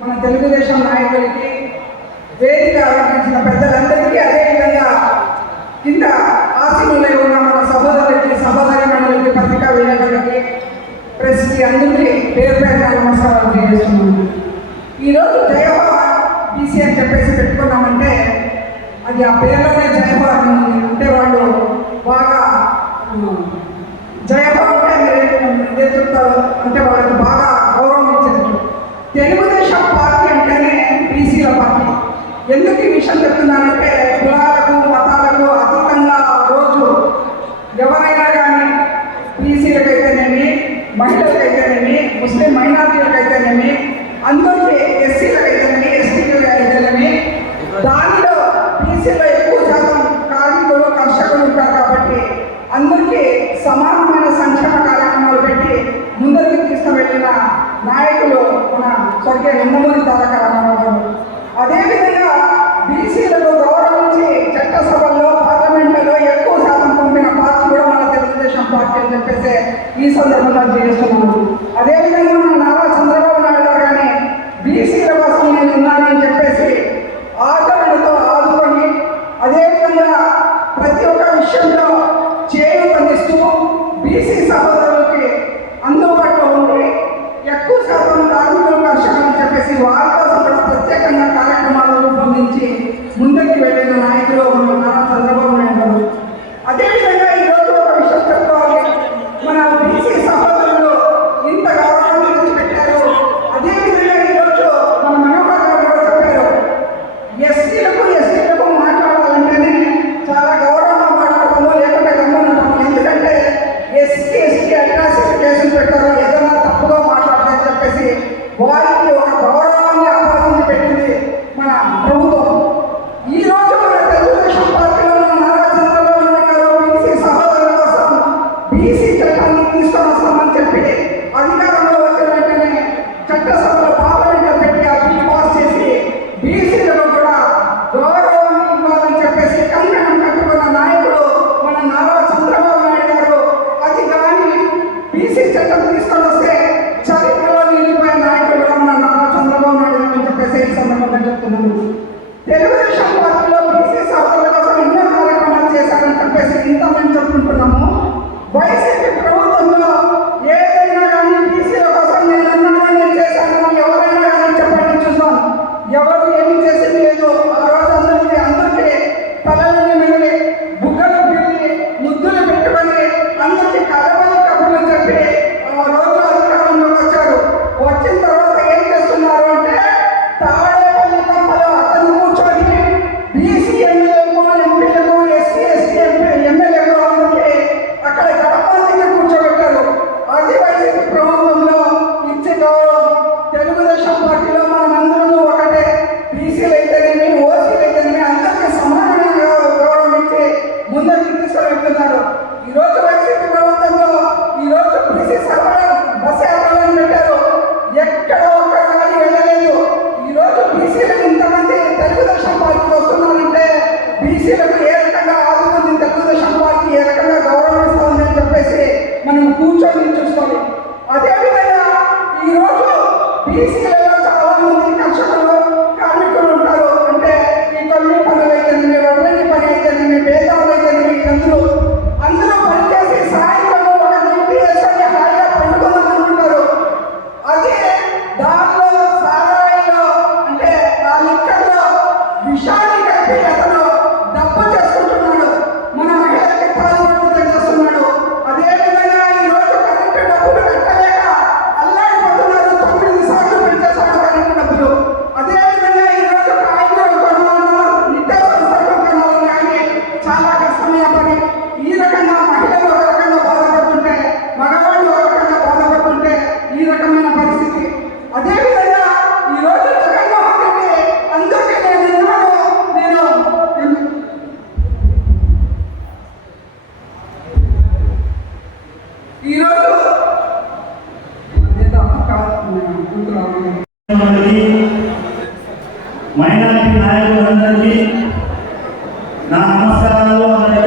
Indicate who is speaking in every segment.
Speaker 1: మన తెలుగుదేశం నాయకులకి వేదిక అలంకరించిన పెద్దలందరికీ అదేవిధంగా కింద ఆశీనులై ఉన్న మన సహోదరులకి సహోదరి మండలికి పత్రికా విలేకరులకి ప్రెస్కి అందరికీ పేరు పేరు నమస్కారాలు తెలియజేస్తున్నాను. ఈరోజు జయహో బీసీ అని చెప్పేసి పెట్టుకున్నామంటే అది ఆ పేర్లోనే జయహో అని అంటే వాళ్ళు బాగా జయహో అంటే మీరు ఎదుగుతారు అంటే వాళ్ళకి ఎందుకు ఈ విషయం చెప్తున్నానంటే ప్రజలు గౌరవించి చట్టసభల్లో పార్లమెంట్లలో ఎక్కువ శాతం పంపిన పార్టీ కూడా మన తెలుగుదేశం పార్టీ అని చెప్పేసి ఈ సందర్భంగా తెలియజేస్తున్నాము. అదేవిధంగా He
Speaker 2: said, మైనారిటీ నాయకులందరికీ నా నమస్కారాలు అందరికీ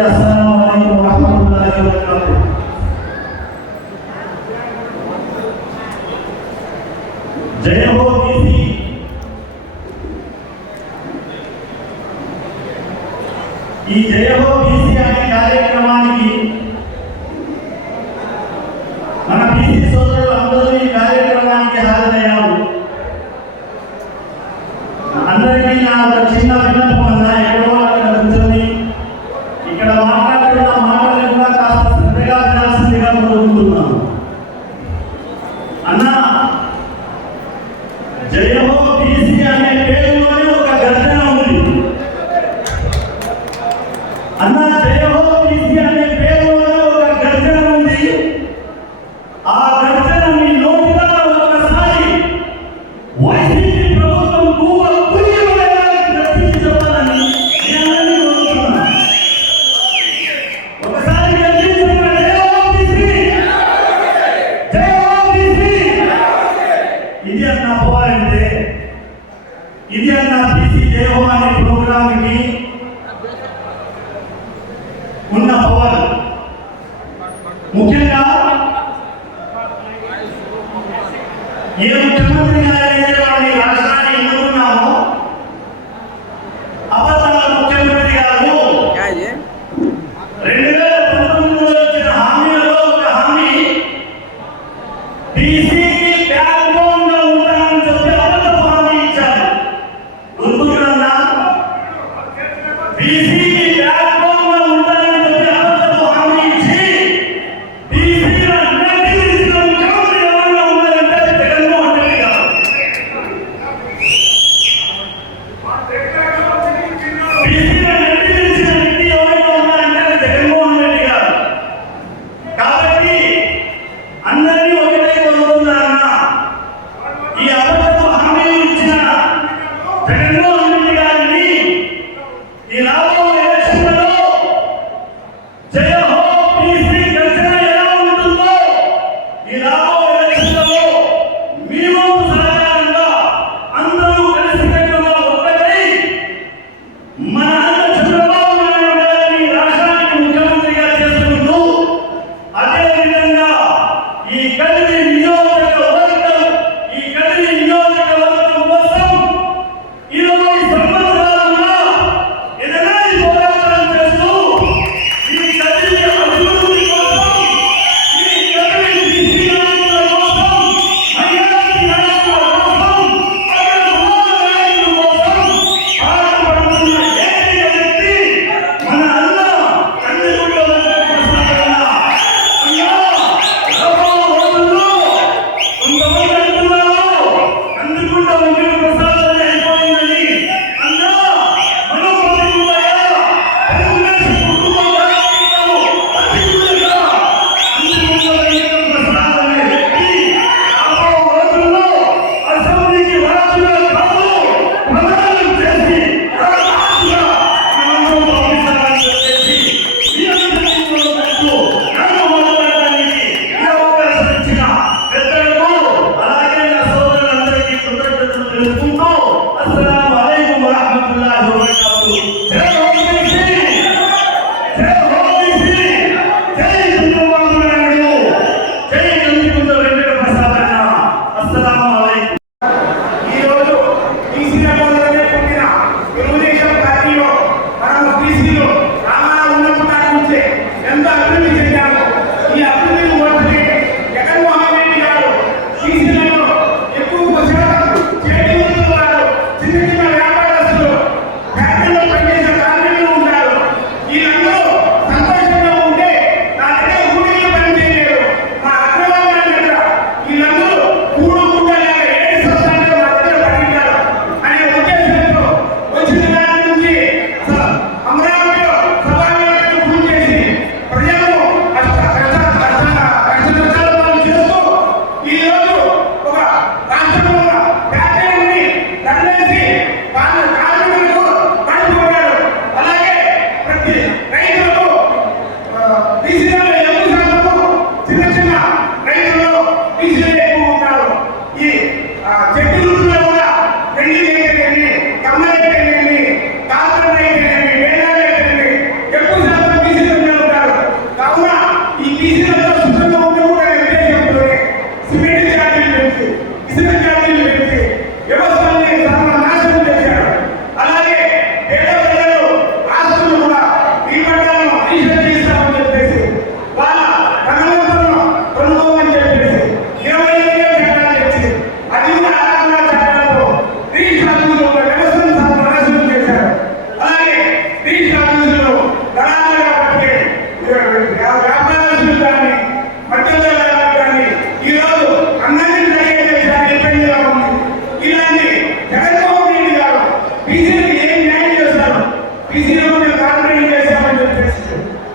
Speaker 2: ఈ జయ హో బీసీ అనే కార్యక్రమానికి అతను చిన్న அண்ணன் ఈ
Speaker 3: గది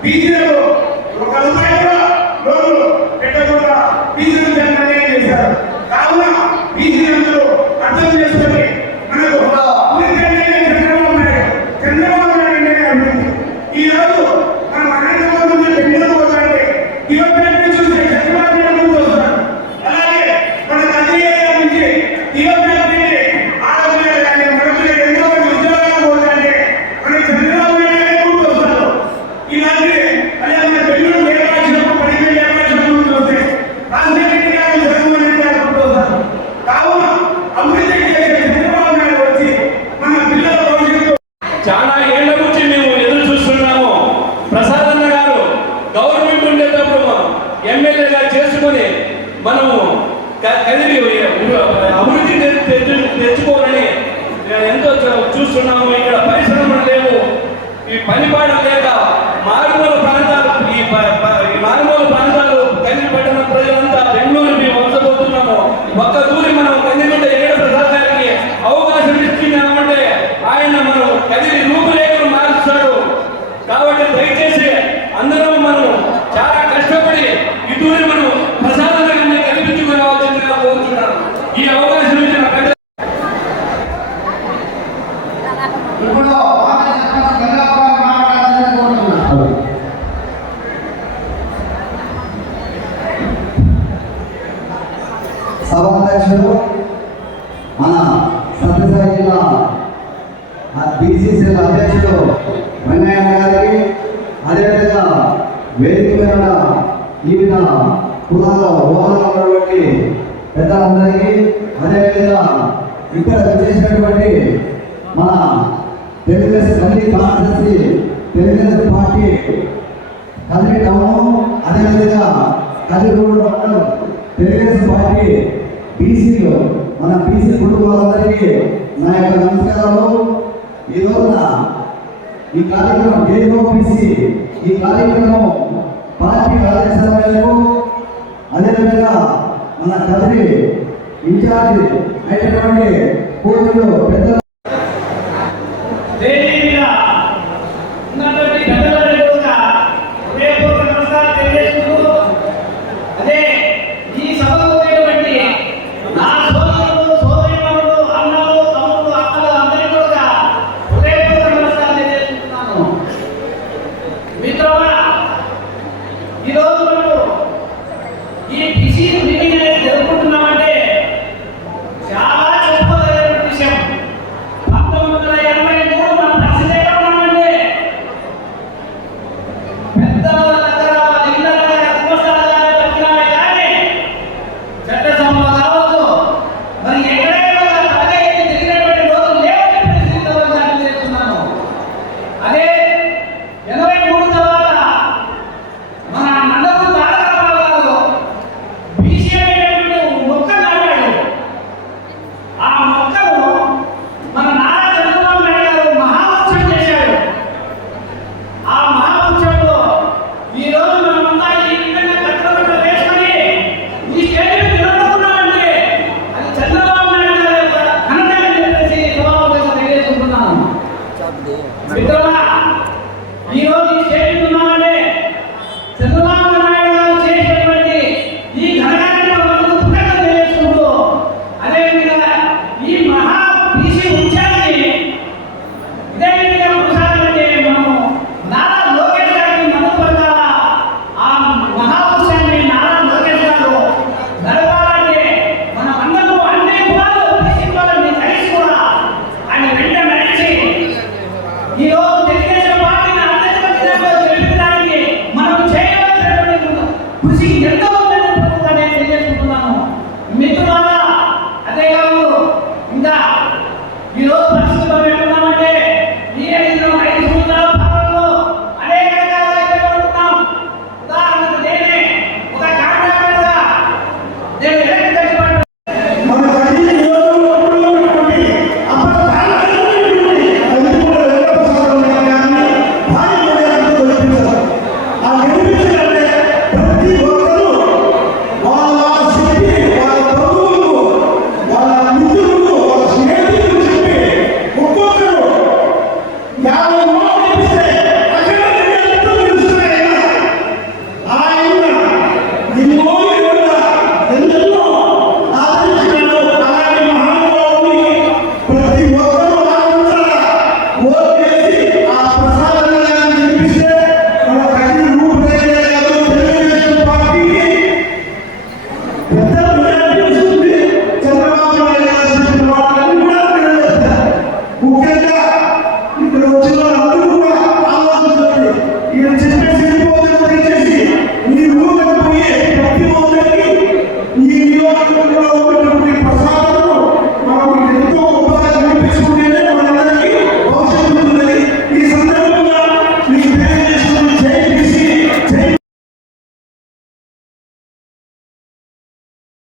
Speaker 3: pídelo, lo que
Speaker 4: సభాధ్యక్షుడు మన సత్యసాయి జిల్లా బీసీసీ అధ్యక్షుడు వెంకయ్య గారికి అదేవిధంగా వేదిక మీద వివిధ కులాల ఉన్నటువంటి పెద్దలందరికీ అదేవిధంగా ఇక్కడ చేసినటువంటి మన Telugu Desam committee constituency Telugu Desam party Kadiri town అదేవిధంగా కదిరి తెలుగుదేశం పార్టీ బీసీలో మన బీసీ కుటుంబాలందరికీ నా యొక్క నమస్కారాలు. ఈరోజున ఈ కార్యక్రమం ఏదో బీసీ ఈ కార్యక్రమం పార్టీ కార్యశాలకు అదేవిధంగా మన కదిరి ఇన్ఛార్జి అయినటువంటి పూజలు పెద్ద